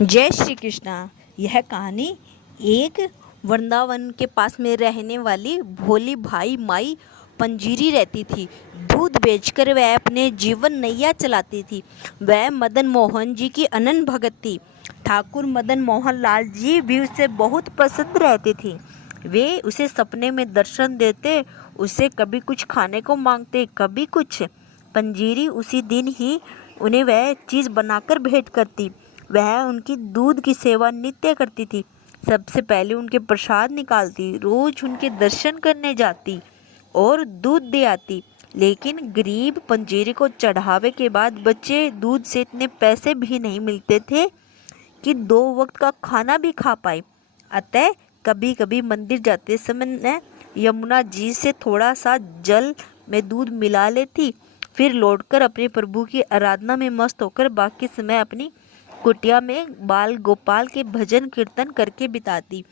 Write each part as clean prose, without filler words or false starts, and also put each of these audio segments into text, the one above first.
जय श्री कृष्णा। यह कहानी एक वृंदावन के पास में रहने वाली भोली भाई माई पंजीरी रहती थी। दूध बेचकर वह अपने जीवन नैया चलाती थी। वह मदन मोहन जी की अनन्य भगत थी। ठाकुर मदन मोहन लाल जी भी उसे बहुत पसंद रहते थे। वे उसे सपने में दर्शन देते, उसे कभी कुछ खाने को मांगते, कभी कुछ। पंजीरी उसी दिन ही उन्हें वह चीज़ बनाकर भेंट करती। वह उनकी दूध की सेवा नित्य करती थी। सबसे पहले उनके प्रसाद निकालती, रोज उनके दर्शन करने जाती और दूध दे आती। लेकिन गरीब पंजीरी को चढ़ावे के बाद बचे दूध से इतने पैसे भी नहीं मिलते थे कि 2 वक्त का खाना भी खा पाए। अतः कभी कभी मंदिर जाते समय यमुना जी से थोड़ा सा जल में दूध मिला लेती, फिर लौटकर अपने प्रभु की आराधना में मस्त होकर बाकी समय अपनी कुटिया में बाल गोपाल के भजन कीर्तन करके बिताती।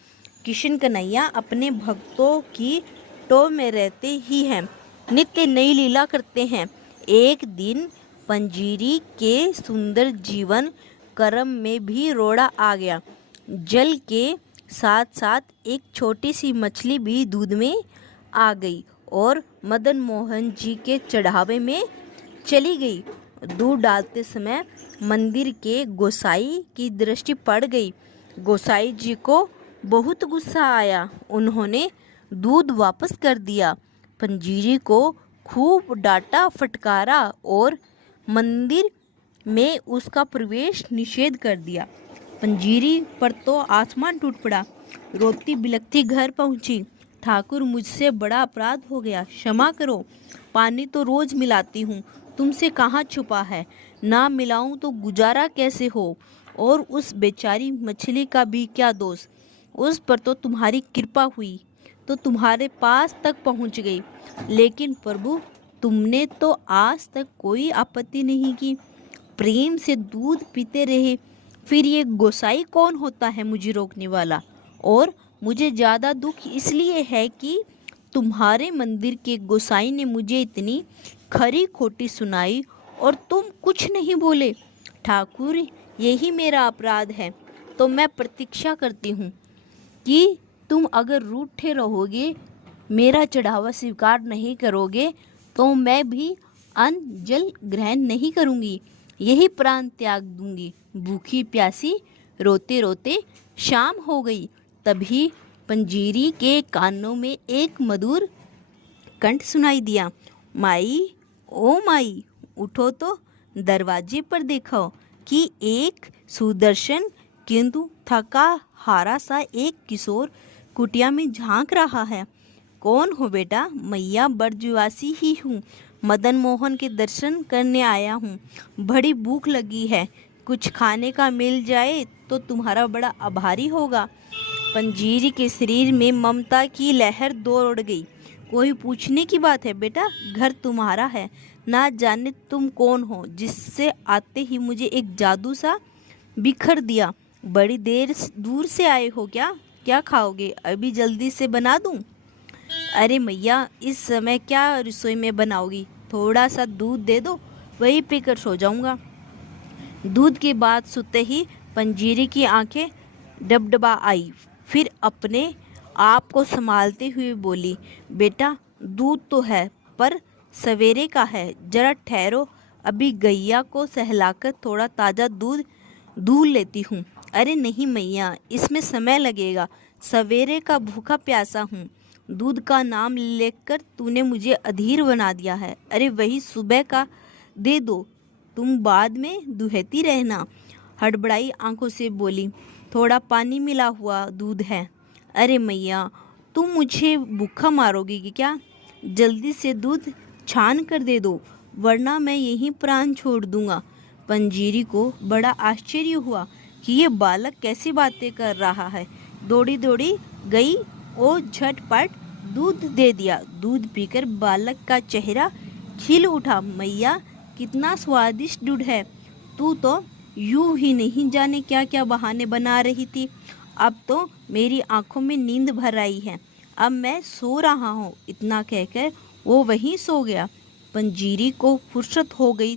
किशन कन्हैया अपने भक्तों की टोह में रहते ही हैं, नित्य नई लीला करते हैं। एक दिन पंजीरी के सुंदर जीवन कर्म में भी रोड़ा आ गया। जल के साथ साथ एक छोटी सी मछली भी दूध में आ गई और मदन मोहन जी के चढ़ावे में चली गई। दूध डालते समय मंदिर के गोसाई की दृष्टि पड़ गई। गोसाई जी को बहुत गुस्सा आया। उन्होंने दूध वापस कर दिया। पंजीरी को खूब डांटा फटकारा और मंदिर में उसका प्रवेश निषेध कर दिया। पंजीरी पर तो आसमान टूट पड़ा। रोती बिलखती घर पहुंची। ठाकुर, मुझसे बड़ा अपराध हो गया, क्षमा करो। पानी तो रोज मिलाती हूँ, तुमसे कहाँ छुपा है। ना मिलाऊं तो गुजारा कैसे हो। और उस बेचारी मछली का भी क्या दोष, उस पर तो तुम्हारी कृपा हुई तो तुम्हारे पास तक पहुंच गई। लेकिन प्रभु, तुमने तो आज तक कोई आपत्ति नहीं की, प्रेम से दूध पीते रहे। फिर ये गोसाई कौन होता है मुझे रोकने वाला। और मुझे ज़्यादा दुख इसलिए है कि तुम्हारे मंदिर के गोसाई ने मुझे इतनी खरी खोटी सुनाई और तुम कुछ नहीं बोले। ठाकुर, यही मेरा अपराध है। तो मैं प्रतीक्षा करती हूँ कि तुम अगर रूठे रहोगे, मेरा चढ़ावा स्वीकार नहीं करोगे, तो मैं भी अन्न जल ग्रहण नहीं करूँगी, यही प्राण त्याग दूंगी। भूखी प्यासी रोते रोते शाम हो गई। तभी पंजीरी के कानों में एक मधुर कंठ सुनाई दिया। माई, ओ माई, उठो तो दरवाजे पर देखो कि एक सुदर्शन किंतु थका हारा सा एक किशोर कुटिया में झांक रहा है। कौन हो बेटा? मैया ब्रजवासी ही हूँ, मदन मोहन के दर्शन करने आया हूँ। बड़ी भूख लगी है, कुछ खाने का मिल जाए तो तुम्हारा बड़ा आभारी होगा। पंजीरी के शरीर में ममता की लहर दौड़ गई। कोई पूछने की बात है बेटा, घर तुम्हारा है। ना जाने तुम कौन हो, जिससे आते ही मुझे एक जादू सा बिखर दिया। बड़ी दूर से आए हो क्या? क्या खाओगे? अभी जल्दी से बना दूं? अरे मैया, इस समय क्या रसोई में बनाओगी? थोड़ा सा दूध दे दो, वही पीकर सो जाऊंगा। दूध की बात सुनते ही पंजीरी की आंखें डबडबा आई। फिर अपने आप को संभालते हुए बोली, बेटा, दूध तो है पर सवेरे का है, जरा ठहरो, अभी गैया को सहलाकर थोड़ा ताज़ा दूध दूध लेती हूँ। अरे नहीं मैया, इसमें समय लगेगा, सवेरे का भूखा प्यासा हूँ। दूध का नाम लेकर तूने मुझे अधीर बना दिया है। अरे वही सुबह का दे दो, तुम बाद में दुहती रहना। हड़बड़ाई आंखों से बोली, थोड़ा पानी मिला हुआ दूध है। अरे मैया, तुम मुझे भूखा मारोगी कि क्या? जल्दी से दूध छान कर दे दो, वरना मैं यहीं प्राण छोड़ दूंगा। पंजीरी को बड़ा आश्चर्य हुआ कि ये बालक कैसी बातें कर रहा है। दौड़ी दौड़ी गई और झटपट दूध दे दिया। दूध पीकर बालक का चेहरा खिल उठा। मैया, कितना स्वादिष्ट दूध है। तू तो यूं ही नहीं जाने क्या क्या बहाने बना रही थी। अब तो मेरी आंखों में नींद भर आई है। अब मैं सो रहा हूँ। इतना कहकर वो वहीं सो गया। पंजीरी को फुर्सत हो गई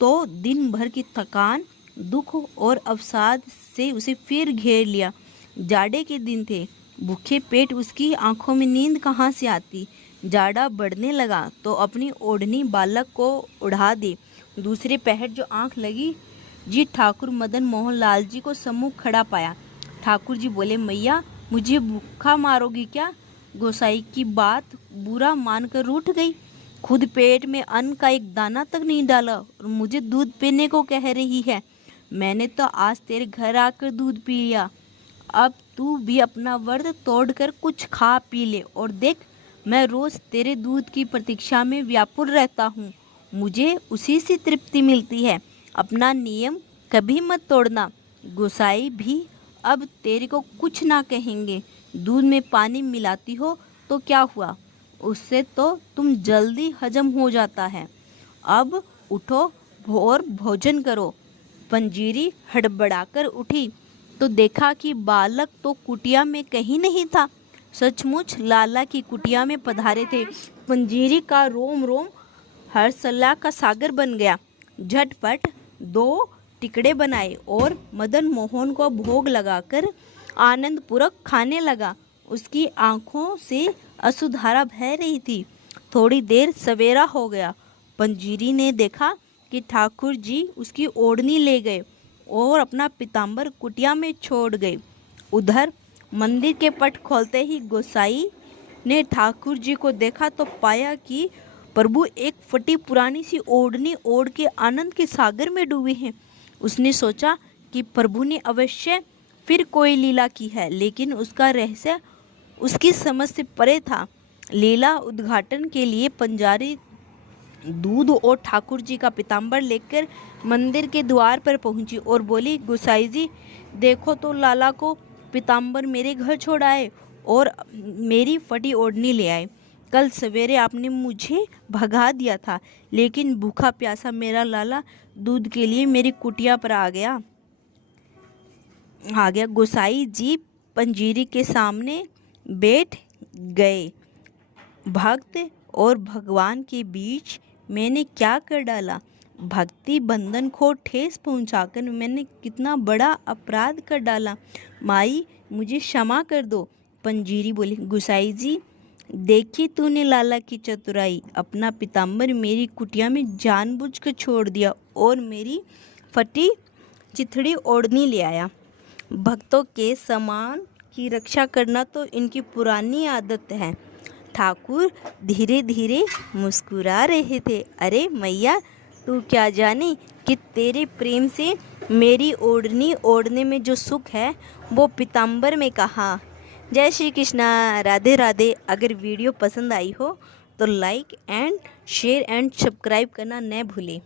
तो दिन भर की थकान दुख और अवसाद से उसे फिर घेर लिया। जाड़े के दिन थे, भूखे पेट उसकी आंखों में नींद कहाँ से आती। जाड़ा बढ़ने लगा तो अपनी ओढ़नी बालक को उड़ा दी। दूसरे पहर जो आंख लगी जी ठाकुर मदन मोहन लाल जी को सम्मुख खड़ा पाया। ठाकुर जी बोले, मैया मुझे भूखा मारोगी क्या? गोसाई की बात बुरा मानकर रूठ गई। खुद पेट में अन्न का एक दाना तक नहीं डाला और मुझे दूध पीने को कह रही है। मैंने तो आज तेरे घर आकर दूध पी लिया, अब तू भी अपना व्रत तोड़कर कुछ खा पी ले और देख, मैं रोज तेरे दूध की प्रतीक्षा में व्याकुल रहता हूँ। मुझे उसी से तृप्ति मिलती है। अपना नियम कभी मत तोड़ना। गोसाई भी अब तेरे को कुछ ना कहेंगे। दूध में पानी मिलाती हो तो क्या हुआ, उससे तो तुम जल्दी हजम हो जाता है। अब उठो और भोजन करो। पंजीरी हड़बड़ाकर उठी तो देखा कि बालक तो कुटिया में कहीं नहीं था। सचमुच लाला की कुटिया में पधारे थे। पंजीरी का रोम रोम हर्षल्ला का सागर बन गया। झटपट 2 टिकड़े बनाए और मदन मोहन को भोग लगाकर आनंदपूर्वक खाने लगा। उसकी आंखों से अश्रुधारा बह रही थी। थोड़ी देर सवेरा हो गया। पंजीरी ने देखा कि ठाकुर जी उसकी ओढ़नी ले गए और अपना पीताम्बर कुटिया में छोड़ गए। उधर मंदिर के पट खोलते ही गोसाई ने ठाकुर जी को देखा तो पाया कि प्रभु एक फटी पुरानी सी ओढ़नी ओढ़ के आनंद के सागर में डूबे हैं। उसने सोचा कि प्रभु ने अवश्य फिर कोई लीला की है, लेकिन उसका रहस्य उसकी समझ से परे था। लीला उद्घाटन के लिए पंजारी दूध और ठाकुर जी का पीताम्बर लेकर मंदिर के द्वार पर पहुंची और बोली, गोसाई जी देखो तो लाला को पीताम्बर मेरे घर छोड़ आए और मेरी फटी ओढ़नी ले आए। कल सवेरे आपने मुझे भगा दिया था, लेकिन भूखा प्यासा मेरा लाला दूध के लिए मेरी कुटिया पर आ गया। गोसाई जी पंजीरी के सामने बैठ गए। भक्त और भगवान के बीच मैंने क्या कर डाला? भक्ति बंधन को ठेस पहुंचाकर मैंने कितना बड़ा अपराध कर डाला। माई मुझे क्षमा कर दो। पंजीरी बोली, गोसाई जी देखी तूने लाला की चतुराई। अपना पीताम्बर मेरी कुटिया में जानबूझकर छोड़ दिया और मेरी फटी चिथड़ी ओढ़नी ले आया। भक्तों के सम्मान की रक्षा करना तो इनकी पुरानी आदत है। ठाकुर धीरे धीरे मुस्कुरा रहे थे। अरे मैया, तू क्या जाने कि तेरे प्रेम से मेरी ओढ़नी ओढ़ने में जो सुख है वो पीताम्बर में कहाँ। जय श्री कृष्णा, राधे राधे। अगर वीडियो पसंद आई हो तो like and share and subscribe करना न भूलें।